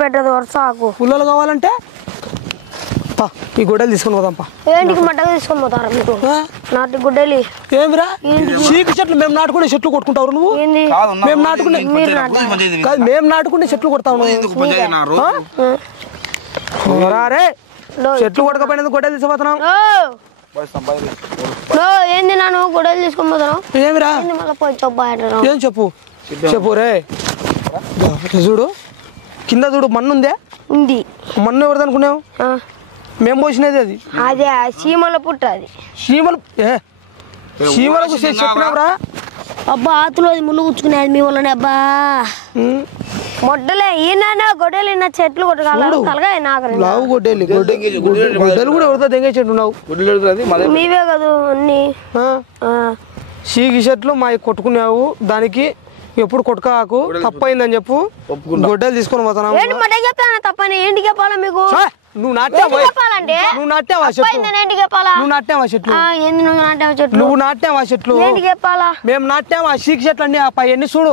పెట్టదు వరుసాకు పుల్లలు కావాలంటే ఈ గొడ్డలు తీసుకొని పోదాంపా. ఏంటికి మట్టగా తీసుకొని పోతారా మీరు? నాటి గుడ్డలి ఏమిరా చీకి చెట్లు మేము నాటుకునే చెట్లు కొట్టుకుంటావు నువ్వు? మేము నాటుకునే చెట్లు కొడతావు రే. చెట్లు కొట్టకపోయినందుకు గొడ్డలు తీసుకుపోతున్నావు. ఏంది నాను గుడ్డలు తీసుకొని పోతాను? ఏమిరా ఏం చెప్పు చెప్పు రే. చూడు కింద చూడు మన్ను ఉందే. ఉంది. మన్ను ఎవరిది అనుకున్నావు? మేము పోసినది అది. అదే చీమల పుట్ట. అది చీమలకు చెప్పినావురా. అబ్బా ఆతులో ముళ్ళు కూర్చుకునేది మీ వాళ్ళని. అబ్బా మొడ్డలే ఈయన గొడ్డలు చెట్లు కొట్టగలగా లావు గొడ్డలి గొడ్డలు కూడా ఎవరితో దెంగే చెట్టు ఉన్నావు మీవే కదా అన్ని. చీకి చెట్లు మా కొట్టుకున్నావు. దానికి ఎప్పుడు కొట్టుకాకు తప్పైందని చెప్పు. గొడ్డలు తీసుకొని పోతున్నావు. తప్పని ఏంటి చెప్పాలా మీకు? నువ్వు నాట్యావా చెట్లు? మేము నాట్యావా చీకి చెట్లు అన్ని ఎన్ని చూడు.